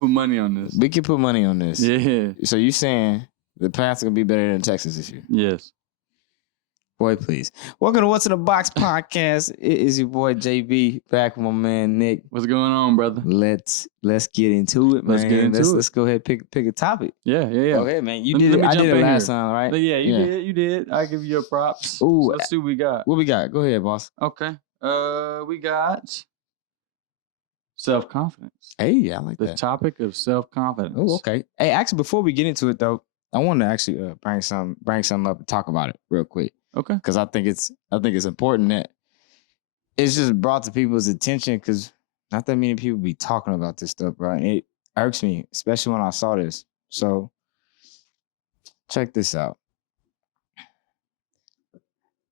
Put money on this. We can put money on this. Yeah. So you saying the Pats are gonna be better than Texas this year? Yes. Boy, please. Welcome to What's in the Box podcast. It is your boy JB back with my man Nick. What's going on, brother? Let's get into it, man. Let's get into it. Let's go ahead and pick a topic. Yeah. Go ahead, man. You did it. I did it last time, right? Yeah, you did. I give you your props. Ooh, so let's see what we got. What we got? Go ahead, boss. Okay. We got self-confidence. Hey, I like the that. The topic of self-confidence. Oh, okay. Hey, actually, before we get into it though, I want to actually bring something up and talk about it real quick. Okay. Because I think it's important that it's just brought to people's attention because not that many people be talking about this stuff, bro. And it irks me, especially when I saw this. So check this out.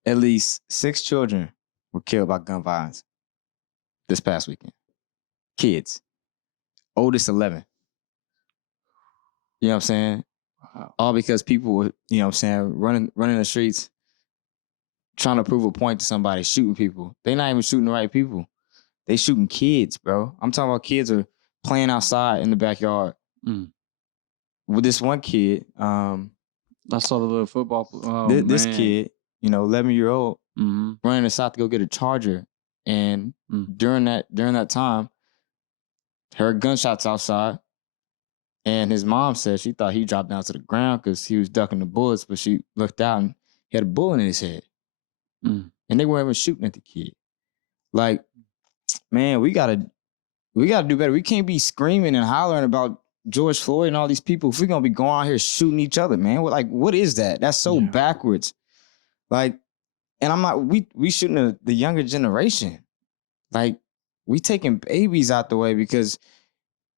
At least 6 children were killed by gun violence this past weekend. Kids. Oldest 11. You know what I'm saying? Wow. All because people were, you know what I'm saying, running the streets, trying to prove a point to somebody, shooting people. They not even shooting the right people. They shooting kids, bro. I'm talking about kids are playing outside in the backyard. With this one kid, I saw the little football. This kid, 11-year-old, running aside to go get a charger, and during that time, heard gunshots outside, and his mom said she thought he dropped down to the ground because he was ducking the bullets, but she looked out and he had a bullet in his head. And they weren't even shooting at the kid. Like, man, we gotta do better. We can't be screaming and hollering about George Floyd and all these people if we're gonna be going out here shooting each other, man. What is that? That's so backwards. Like, and I'm not. We shooting the younger generation. Like, we taking babies out the way because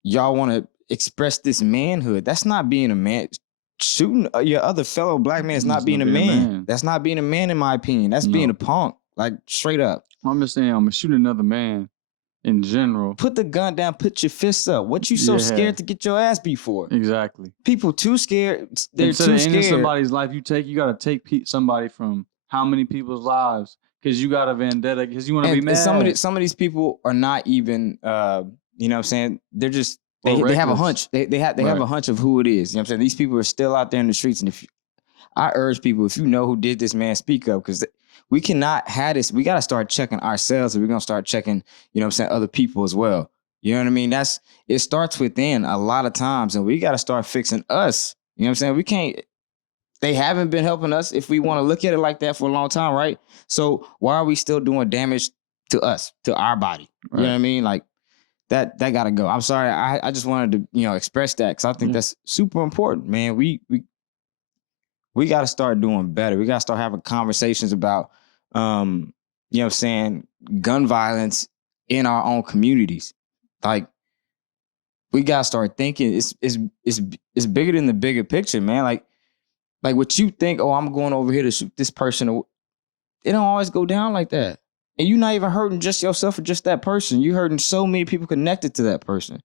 y'all want to express this manhood. That's not being a man. Shooting your other fellow black man is not being a man. That's not being a man, in my opinion. That's being a punk, like straight up. I'm just saying, I'm gonna shoot another man in general. Put the gun down, put your fists up. What you so scared to get your ass beat for? Exactly. People too scared. They're Instead too scared. Instead of somebody's life you got to take somebody from how many people's lives because you got a vendetta because you want to be mad. Some of these people are not even, you know what I'm saying? They're just, they have a hunch. They have a hunch of who it is. You know what I'm saying? These people are still out there in the streets. And I urge people, if you know who did this, man, speak up because we cannot have this. We got to start checking ourselves and we're going to start checking, you know what I'm saying, other people as well. You know what I mean? It starts within a lot of times and we got to start fixing us. You know what I'm saying? They haven't been helping us if we want to look at it like that for a long time, right? So why are we still doing damage to us, to our body? Right. You know what I mean? Like, that got to go. I'm sorry. I just wanted to, express that because I think that's super important, man. We got to start doing better. We got to start having conversations about, you know what I'm saying, gun violence in our own communities. Like, we got to start thinking it's bigger than the bigger picture, man. Like what you think, oh, I'm going over here to shoot this person. It don't always go down like that. And you're not even hurting just yourself or just that person. You're hurting so many people connected to that person.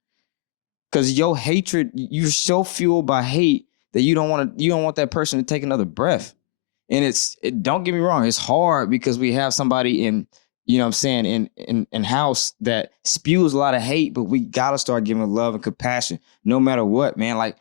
Because your hatred, you're so fueled by hate that you don't want that person to take another breath. And don't get me wrong, it's hard because we have somebody in, you know what I'm saying, in house that spews a lot of hate, but we gotta start giving love and compassion no matter what, man. Like,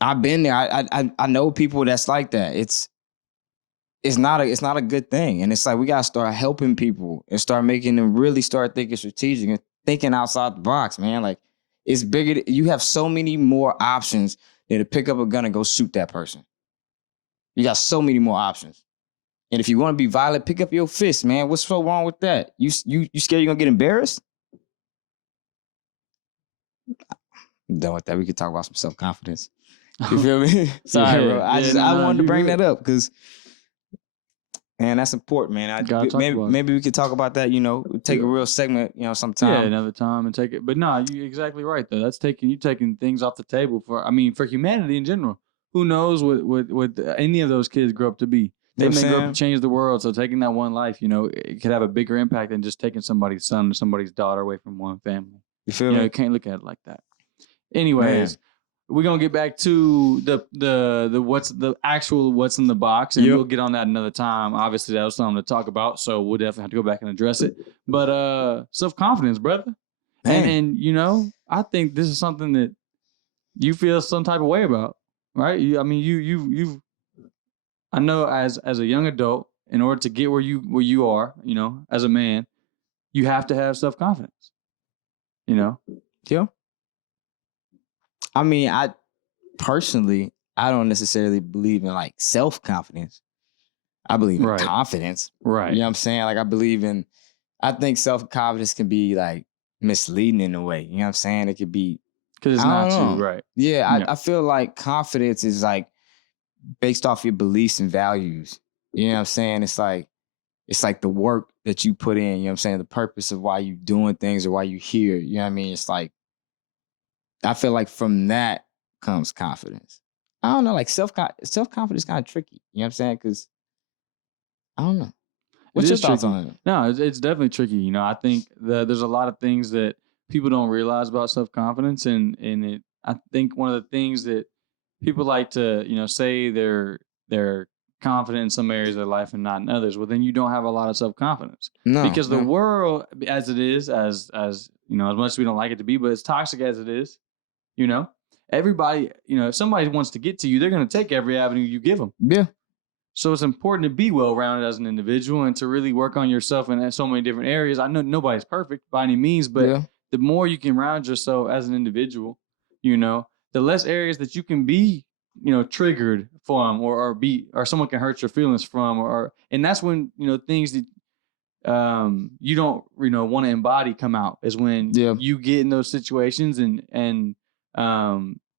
I've been there. I know people that's like that. It's not a good thing. And it's like we gotta start helping people and start making them really start thinking strategic and thinking outside the box, man. Like, it's bigger. You have so many more options than to pick up a gun and go shoot that person. You got so many more options. And if you want to be violent, pick up your fist, man. What's so wrong with that? You scared you're gonna get embarrassed? I'm done with that. We could talk about some self-confidence. You feel me? Sorry, bro. I wanted to bring that up because, man, that's important, man. Maybe we could talk about that, take a real segment, sometime. Yeah, another time and take it. But no, you're exactly right, though. That's you taking things off the table for humanity in general. Who knows what any of those kids grow up to be. They may grow up to change the world. So taking that one life, it could have a bigger impact than just taking somebody's son or somebody's daughter away from one family. You feel me? You can't look at it like that. Anyways, we're gonna get back to the what's in the box, and we'll get on that another time. Obviously, that was something to talk about, so we'll definitely have to go back and address it. But self-confidence, brother. And you know, I think this is something that you feel some type of way about, right? You I know as a young adult, in order to get where you are, you know, as a man, you have to have self-confidence. You know? Yeah. I mean, I personally, I don't necessarily believe in like self-confidence. I believe in confidence. Right. You know what I'm saying? Like I think self-confidence can be like misleading in a way. You know what I'm saying? It could be because it's not you, right? Yeah, I feel like confidence is like based off your beliefs and values. You know what I'm saying? It's like the work that you put in, you know what I'm saying? The purpose of why you doing things or why you here. You know what I mean? It's like I feel like from that comes confidence. I don't know, like self-confidence is kind of tricky. You know what I'm saying? Because I don't know. What's your thoughts on it? No, it's definitely tricky. You know, I think that there's a lot of things that people don't realize about self-confidence, and I think one of the things that people like to, you know, say they're confident in some areas of their life and not in others. Well, then you don't have a lot of self-confidence. Because the world, as it is, as you know, as much as we don't like it to be, but as toxic as it is, you know, everybody, you know, if somebody wants to get to you, they're going to take every avenue you give them. Yeah. So it's important to be well-rounded as an individual and to really work on yourself in so many different areas. I know nobody's perfect by any means, but the more you can round yourself as an individual, you know, the less areas that you can be, you know, triggered from or someone can hurt your feelings from, and that's when, you know, things that you don't, you know, want to embody come out, is when you get in those situations and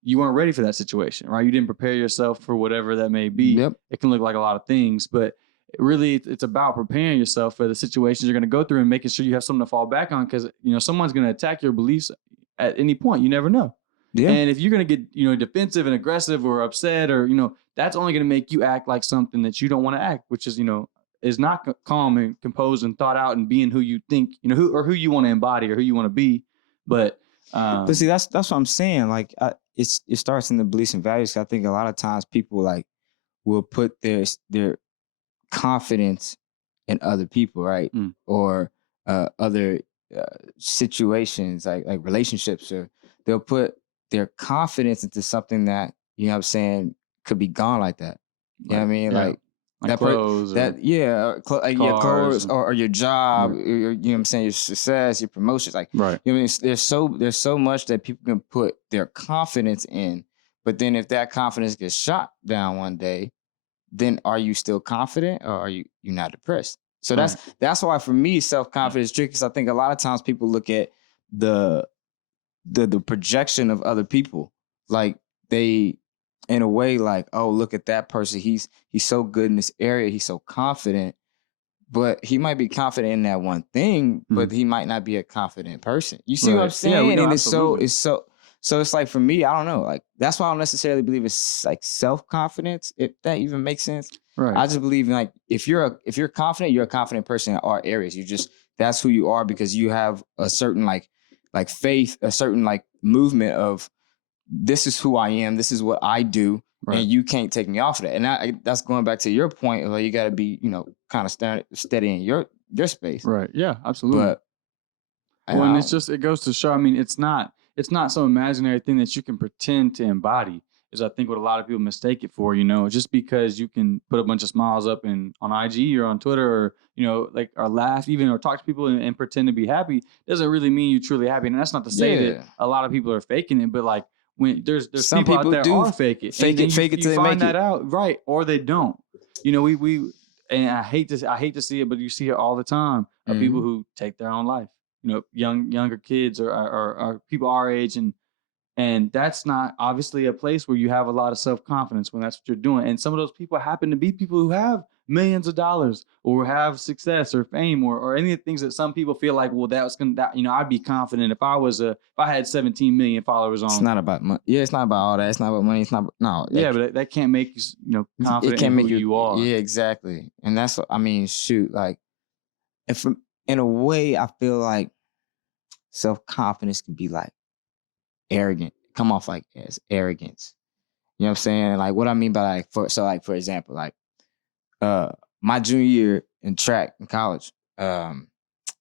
you weren't ready for that situation, right? You didn't prepare yourself for whatever that may be. It can look like a lot of things, but really it's about preparing yourself for the situations you're going to go through and making sure you have something to fall back on, because, you know, someone's going to attack your beliefs at any point. You never know. And if you're going to get, you know, defensive and aggressive or upset, or, you know, that's only going to make you act like something that you don't want to act, which is, you know, is not calm and composed and thought out and being who you think, you know, who you want to embody or who you want to be. But see, that's what I'm saying. Like it starts in the beliefs and values. I think a lot of times people like will put their confidence in other people, right? Or other situations like relationships, or they'll put their confidence into something that, you know what I'm saying, could be gone like that. You know what I mean? Like that clothes, clothes or your job, you know what I'm saying, your success, your promotions, like, you know what I mean? There's so much that people can put their confidence in, but then if that confidence gets shot down one day, then are you still confident, or are you not depressed? So that's why for me self-confidence is tricky, because I think a lot of times people look at the projection of other people, like they, in a way, like, oh, look at that person, he's so good in this area, he's so confident, but he might be confident in that one thing, but he might not be a confident person. You see what I'm saying? Yeah, and absolutely. So it's like, for me, I don't know, like that's why I don't necessarily believe it's like self-confidence, if that even makes sense. Right. I just believe in, like, if you're confident, you're a confident person in all areas. That's who you are, because you have a certain like faith, a certain like movement of, this is who I am, this is what I do, and you can't take me off of that. And that's going back to your point of, like, you got to be, you know, kind of steady in your space. Right. Yeah, absolutely. But and it's just, it goes to show, I mean, it's not some imaginary thing that you can pretend to embody, is I think what a lot of people mistake it for. You know, just because you can put a bunch of smiles up on IG or on Twitter, or, you know, like, or laugh even, or talk to people and pretend to be happy, doesn't really mean you're truly happy. And that's not to say that a lot of people are faking it, but like, when there's some people out there are fake it till they find that out, right? Or they don't. You know, we and I hate to see it, but you see it all the time of people who take their own life. You know, younger kids or people our age, and that's not obviously a place where you have a lot of self-confidence when that's what you're doing. And some of those people happen to be people who have millions of dollars, or have success or fame, or any of the things that some people feel like, well, you know, I'd be confident if I had 17 million followers on. It's not about money. Yeah, it's not about all that. It's not about money. It's not. No. Yeah, but that can't make you, you know, confident in who you are. Yeah, exactly. And that's what I mean. Shoot, like, if in a way, I feel like self-confidence can be like arrogant. Come off like as arrogance. You know what I'm saying? Like, what I mean by like, for example, like, my junior year in track in college,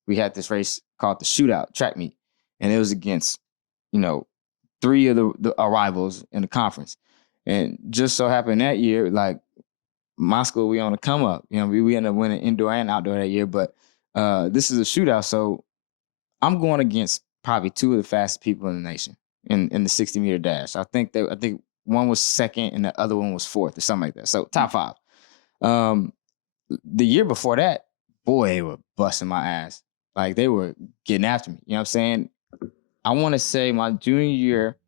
we had this race called the shootout track meet, and it was against, 3 of the rivals in the conference. And just so happened that year, like my school, we on a come up. We ended up winning indoor and outdoor that year. But this is a shootout, so I'm going against probably 2 of the fastest people in the nation in the 60-meter dash. I think one was second and the other one was fourth or something like that. So top 5. The year before that, boy, they were busting my ass. Like they were getting after me. You know what I'm saying? I want to say my junior year,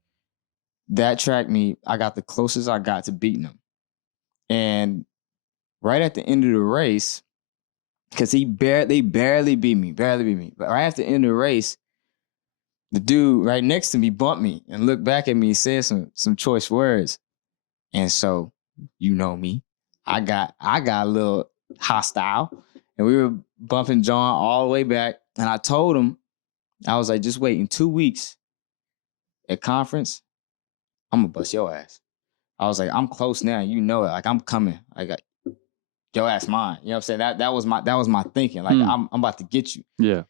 that track meet, I got the closest I got to beating them. And right at the end of the race, because they barely beat me. But right after the end of the race, the dude right next to me bumped me and looked back at me and said some choice words. And so, you know me, I got a little hostile, and we were bumping John all the way back. And I told him, I was like, just wait, in 2 weeks at conference, I'm gonna bust your ass. I was like, I'm close now, you know it. Like I'm coming. Like your ass mine. You know what I'm saying? That was my thinking. Like I'm about to get you. Yeah.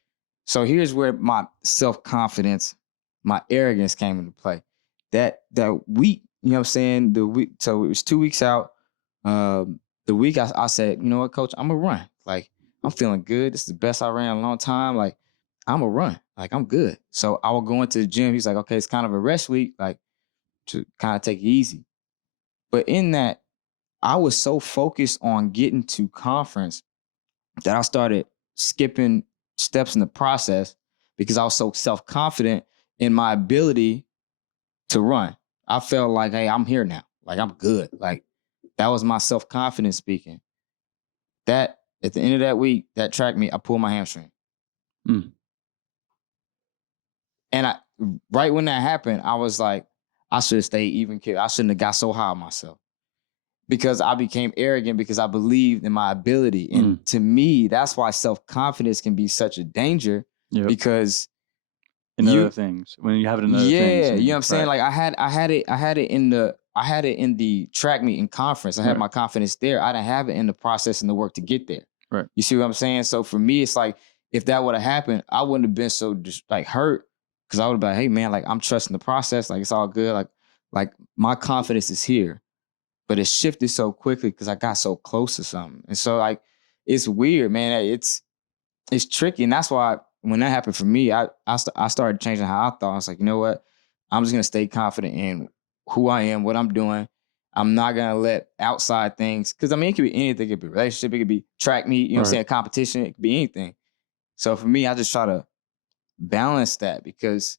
So here's where my self-confidence, my arrogance came into play. That week, you know what I'm saying? The week, so it was 2 weeks out. The week I said, you know what, coach, I'm gonna run. Like, I'm feeling good. This is the best I ran in a long time. Like, I'm gonna run. Like, I'm good. So I would go into the gym. He's like, okay, it's kind of a rest week, like to kind of take it easy. But in that, I was so focused on getting to conference that I started skipping steps in the process because I was so self-confident in my ability to run. I felt like, hey, I'm here now. Like, I'm good. Like, that was my self-confidence speaking. That, at the end of that week, that track meet, I pulled my hamstring. And right when that happened, I was like, I should have stayed even killed. I shouldn't have got so high on myself. Because I became arrogant because I believed in my ability. And to me, that's why self-confidence can be such a danger. Yep. Because other things, when you have it in other things. Yeah, you know what I'm saying? Like I had it in the track meet in conference. I had my confidence there. I didn't have it in the process and the work to get there. Right. You see what I'm saying? So for me, it's like, if that would have happened, I wouldn't have been so just like hurt, because I would have been like, hey man, like I'm trusting the process. Like it's all good. Like my confidence is here. But it shifted so quickly because I got so close to something. And so like, it's weird, man. It's tricky. And that's why when that happened for me, I started changing how I thought. I was like, you know what? I'm just going to stay confident in who I am, what I'm doing. I'm not going to let outside things, because I mean, it could be anything. It could be a relationship. It could be track meet, you know what I'm saying? Competition. It could be anything. So for me, I just try to balance that, because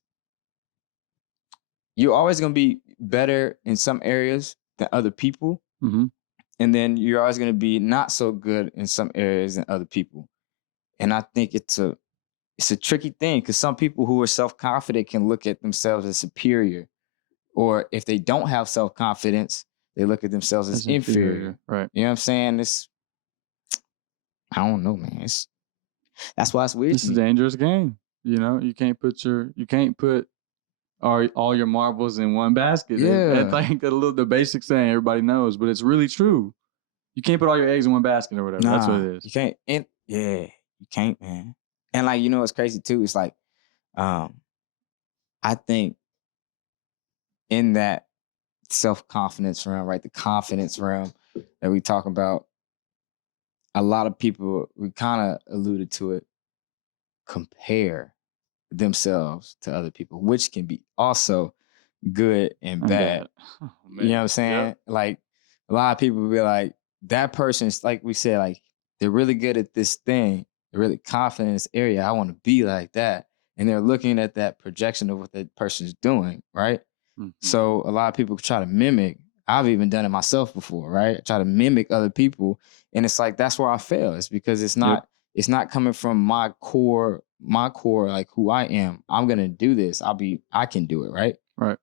you're always going to be better in some areas than other people. Mm-hmm. And then you're always going to be not so good in some areas than other people. And I think it's a tricky thing, because some people who are self-confident can look at themselves as superior. Or if they don't have self-confidence, they look at themselves as inferior. Right. You know what I'm saying? I don't know, man. That's why it's weird. It's a dangerous game. You know, you can't put all your marbles in one basket. Yeah. That's like the basic saying everybody knows, but it's really true. You can't put all your eggs in one basket or whatever. Nah, that's what it is. You can't. You can't, man. And like, you know what's crazy too? It's like, I think in that self-confidence realm, right? The confidence realm that we talk about, a lot of people, we kind of alluded to it, compare themselves to other people, which can be also good and bad. Oh, you know what I'm saying? Yep. Like a lot of people will be like, that person's, like we said, like they're really good at this thing. They're really confident in this area. I want to be like that. And they're looking at that projection of what that person's doing, right? Mm-hmm. So a lot of people try to mimic. I've even done it myself before, right? I try to mimic other people. And it's like, that's where I fail. It's because it's not coming from my core, like who I am. I'm going to do this. I can do it, right? Right.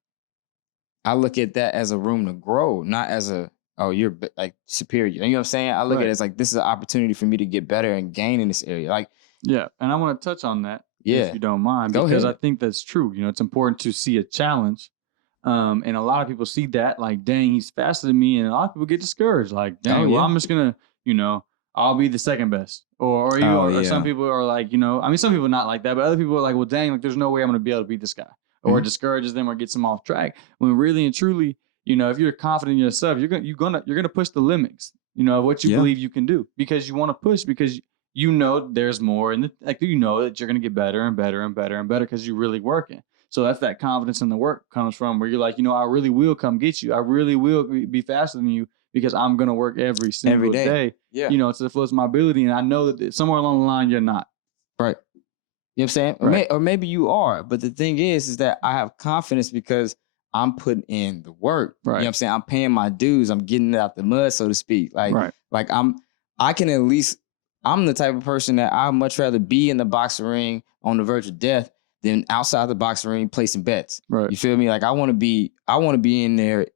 I look at that as a room to grow, not as you're like superior. You know what I'm saying? I look at it as like, this is an opportunity for me to get better and gain in this area. Like, yeah. And I want to touch on that if you don't mind, Go because ahead. I think that's true. You know, it's important to see a challenge. And a lot of people see that like, dang, he's faster than me. And a lot of people get discouraged. Like, dang, well, I'm just going to, I'll be the second best. Or some people are like, I mean, some people are not like that, but other people are like, well, dang, like there's no way I'm going to be able to beat this guy, or it discourages them or gets them off track. When really and truly, if you're confident in yourself, you're gonna push the limits, of what you believe you can do, because you want to push, because there's more, and that you're gonna get better and better and better and better because you're really working. So that's that confidence in the work comes from, where you're like, I really will come get you. I really will be faster than you, because I'm going to work every single day. Yeah. To the fullest of my ability. And I know that somewhere along the line, you're not. Right. You know what I'm saying? Right. Or maybe you are. But the thing is that I have confidence because I'm putting in the work. Right. You know what I'm saying? I'm paying my dues. I'm getting it out the mud, so to speak. I'm the type of person that I'd much rather be in the boxing ring on the verge of death than outside the boxing ring placing bets. Right. You feel me? Like I want to be in there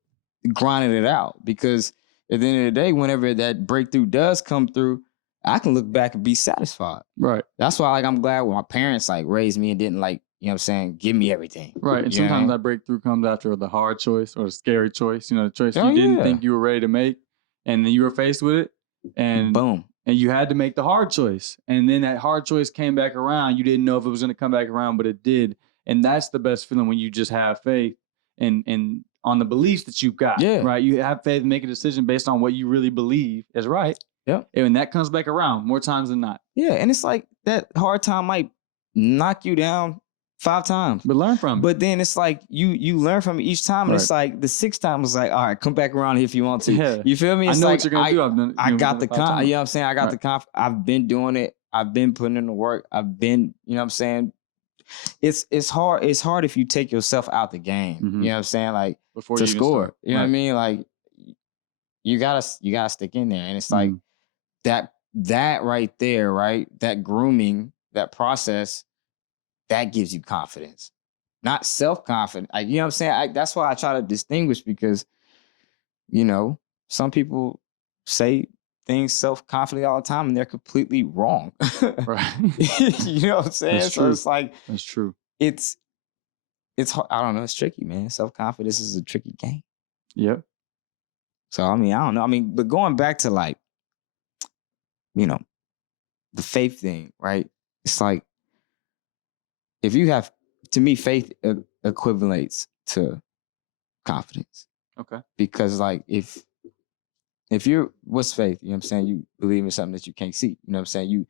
grinding it out, because at the end of the day, whenever that breakthrough does come through, I can look back and be satisfied. Right. That's why I'm glad when my parents raised me and didn't give me everything. Right. And sometimes that breakthrough comes after the hard choice or the scary choice, the choice you didn't think you were ready to make, and then you were faced with it, and boom. And you had to make the hard choice. And then that hard choice came back around. You didn't know if it was going to come back around, but it did. And that's the best feeling, when you just have faith and on the beliefs that you've got. Yeah. Right. You have faith and make a decision based on what you really believe is right. Yeah. And that comes back around more times than not. Yeah. And it's like that hard time might knock you down 5 times. But learn from it. But then it's like you learn from it each time. And it's like the 6th time was like, all right, come back around here if you want to. Yeah. You feel me? It's I know what you're going to do. I got the con. You know what I'm saying? I got the conf. I've been doing it. I've been putting in the work. I've been, you know what I'm saying? It's hard. It's hard if you take yourself out the game. Mm-hmm. You know what I'm saying? Like before to score. You know what I mean? Like you gotta stick in there. And it's like that right there, right? That grooming, that process, that gives you confidence, not self-confidence. You know what I'm saying? That's why I try to distinguish, because, some people say things self-confidently all the time and they're completely wrong. Right. You know what I'm saying? That's so true. It's like, that's true. It's hard. I don't know. It's tricky, man. Self-confidence is a tricky game. Yep. So, I don't know. But going back to the faith thing, right? It's like, if you have, to me, faith equivalates to confidence. Okay. Because if you're, what's faith? You know what I'm saying? You believe in something that you can't see. You know what I'm saying?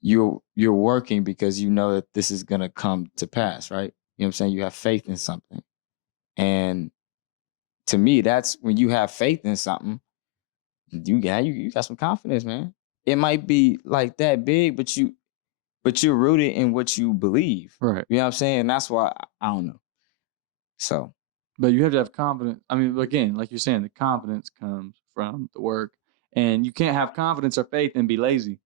You're working because you know that this is gonna come to pass, right? You know what I'm saying? You have faith in something. And to me, that's when you have faith in something, you got some confidence, man. It might be like that big, but you're rooted in what you believe. Right. You know what I'm saying? And that's why I don't know. So. But you have to have confidence. Again, like you're saying, the confidence comes from the work. And you can't have confidence or faith and be lazy.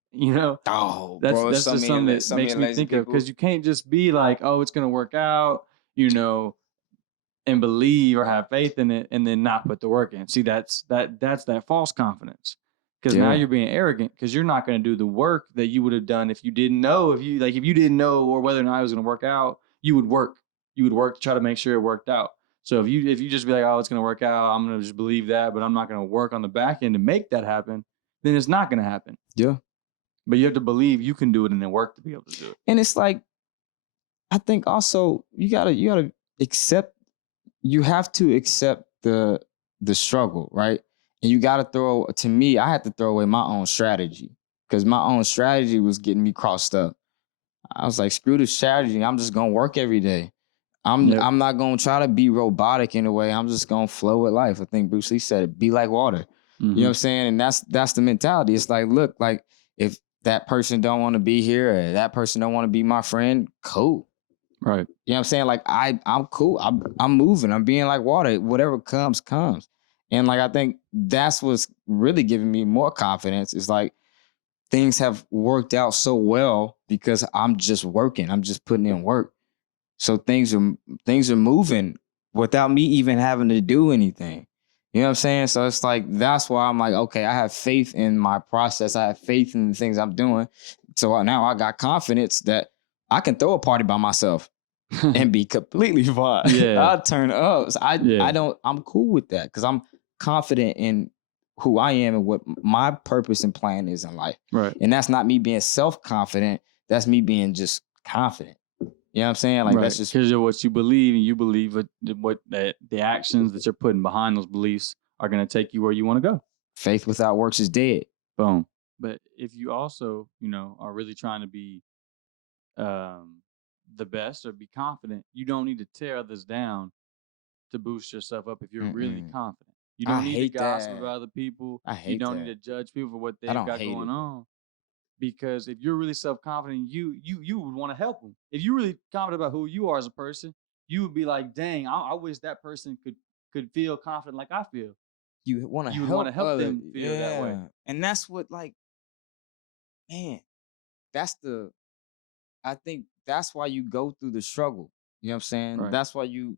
Oh, that's bro, just something that makes me think of. Because you can't just be like, oh, it's going to work out, and believe or have faith in it and then not put the work in. See, that's that false confidence. Because now you're being arrogant, because you're not going to do the work that you would have done if you didn't know. If you didn't know or whether or not it was going to work out, you would work. You would work to try to make sure it worked out. So if you just be like, oh, it's going to work out, I'm going to just believe that, but I'm not going to work on the back end to make that happen, then it's not going to happen. Yeah. But you have to believe you can do it and then work to be able to do it. And it's like, I think also you gotta accept. You have to accept the struggle, right? And you gotta to me, I had to throw away my own strategy, because my own strategy was getting me crossed up. I was like, screw the strategy. I'm just gonna work every day. I'm not gonna try to be robotic in a way. I'm just gonna flow with life. I think Bruce Lee said it, be like water. Mm-hmm. You know what I'm saying? And that's the mentality. It's like, look, like if that person don't want to be here or that person don't want to be my friend, cool. Right. You know what I'm saying? Like I'm cool. I'm moving. I'm being like water. Whatever comes. And like I think that's what's really giving me more confidence. Is like things have worked out so well because I'm just working. I'm just putting in work. So things are moving without me even having to do anything. You know what I'm saying? So it's like, that's why I'm like, okay, I have faith in my process. I have faith in the things I'm doing. So now I got confidence that I can throw a party by myself and be completely fine. Yeah. I'll turn up. So I'm cool with that because I'm confident in who I am and what my purpose and plan is in life. Right. And that's not me being self-confident. That's me being just confident. You know what I'm saying? Like, that's just because what you believe, and you believe what the actions that you're putting behind those beliefs are going to take you where you want to go. Faith without works is dead. Boom. But if you also, are really trying to be the best or be confident, you don't need to tear others down to boost yourself up if you're really confident. You I don't need to hate gossip that. about other people. I You hate don't need that. to judge people for what I they've don't got hate going it. on. Because if you're really self-confident, you would want to help them. If you're really confident about who you are as a person, you would be like, dang, I wish that person could feel confident like I feel. You want to You would want to help help other, them feel that way. And that's what, like, man, that's I think that's why you go through the struggle. You know what I'm saying? Right. That's why you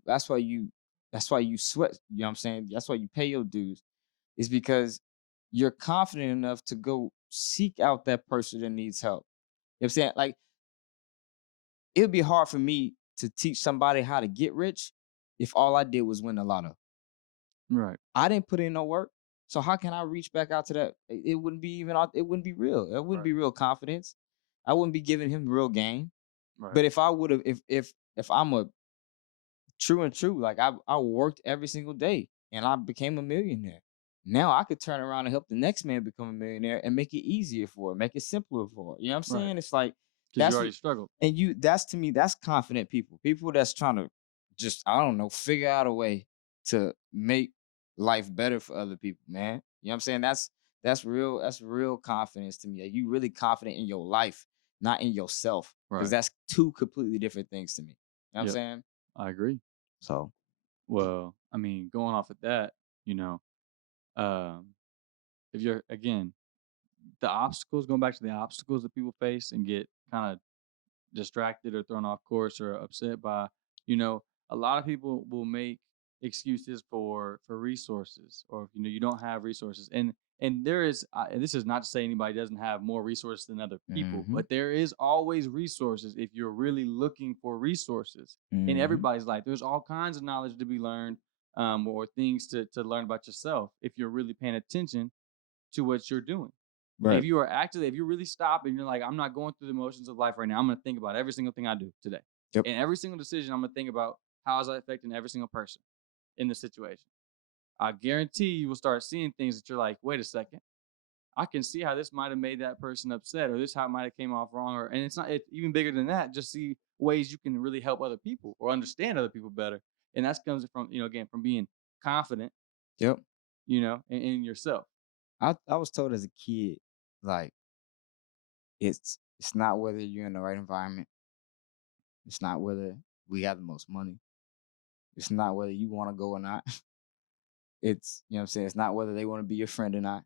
sweat. You know what I'm saying? That's why you pay your dues. Is because you're confident enough to go seek out that person that needs help. You know what I'm saying? Like, it would be hard for me to teach somebody how to get rich if all I did was win the lotto. Right. I didn't put in no work. So how can I reach back out to that? It wouldn't be it wouldn't be real. It wouldn't be real confidence. I wouldn't be giving him real game. Right. But if I would have, if I'm a true, like I worked every single day and I became a millionaire. Now I could turn around and help the next man become a millionaire and make it easier for it, make it simpler for it. You know what I'm saying? Right. It's like because you already struggled. And that's, to me, that's confident people. People that's trying to just, I don't know, figure out a way to make life better for other people, man. You know what I'm saying? That's real confidence to me. Like, you really confident in your life, not in yourself. Because that's two completely different things to me. You know what I'm saying? I agree. So, well, I mean, going off of that, if you're, again, going back to the obstacles that people face and get kind of distracted or thrown off course or upset by, a lot of people will make excuses for resources, or if you don't have resources, and there is and this is not to say anybody doesn't have more resources than other people, but there is always resources if you're really looking for resources in everybody's life. There's all kinds of knowledge to be learned, or things to learn about yourself if you're really paying attention to what you're doing. right. If you are active, if you really stop and you're like, I'm not going through the motions of life right now, I'm going to think about every single thing I do today. Yep. And every single decision, I'm going to think about how is that affecting every single person in the situation. I guarantee you will start seeing things that you're like, wait a second, I can see how this might have made that person upset, or this how it might have came off wrong, and it's even bigger than that. Just see ways you can really help other people or understand other people better, and that comes from again from being confident. Yep. In yourself. I was told as a kid, like, it's not whether you're in the right environment. It's not whether we have the most money. It's not whether you want to go or not. It's, you know what I'm saying? It's not whether they want to be your friend or not.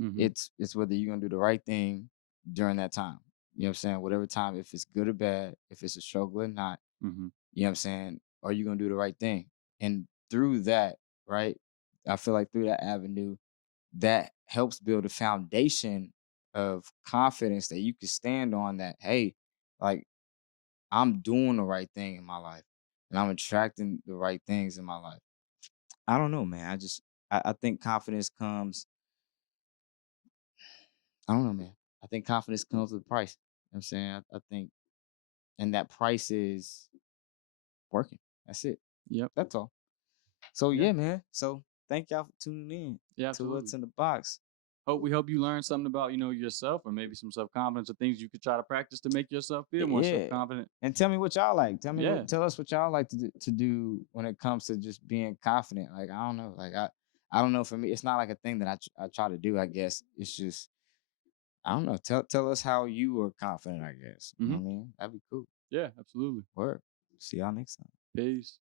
Mm-hmm. It's whether you're going to do the right thing during that time. You know what I'm saying? Whatever time, if it's good or bad, if it's a struggle or not, Mm-hmm. you know what I'm saying? Are you going to do the right thing? And through that, right? I feel like through that avenue, that helps build a foundation of confidence that you can stand on, that, hey, like, I'm doing the right thing in my life and I'm attracting the right things in my life. I don't know, man. I think confidence comes, I don't know, man. I think confidence comes with a price. You know what I'm saying? I think, and that price is working. That's it. Yep. That's all. So, yeah, man. So, thank y'all for tuning in to What's in the Box. We hope you learned something about, yourself, or maybe some self-confidence, or things you could try to practice to make yourself feel more self-confident. And tell me what y'all like. Tell us what y'all like to do when it comes to just being confident. Like, I don't know. Like, I don't know. For me, it's not like a thing that I try to do, I guess. It's just, I don't know. Tell us how you are confident, I guess. You know what I mean? That'd be cool. Yeah, absolutely. Word. See y'all next time. Peace.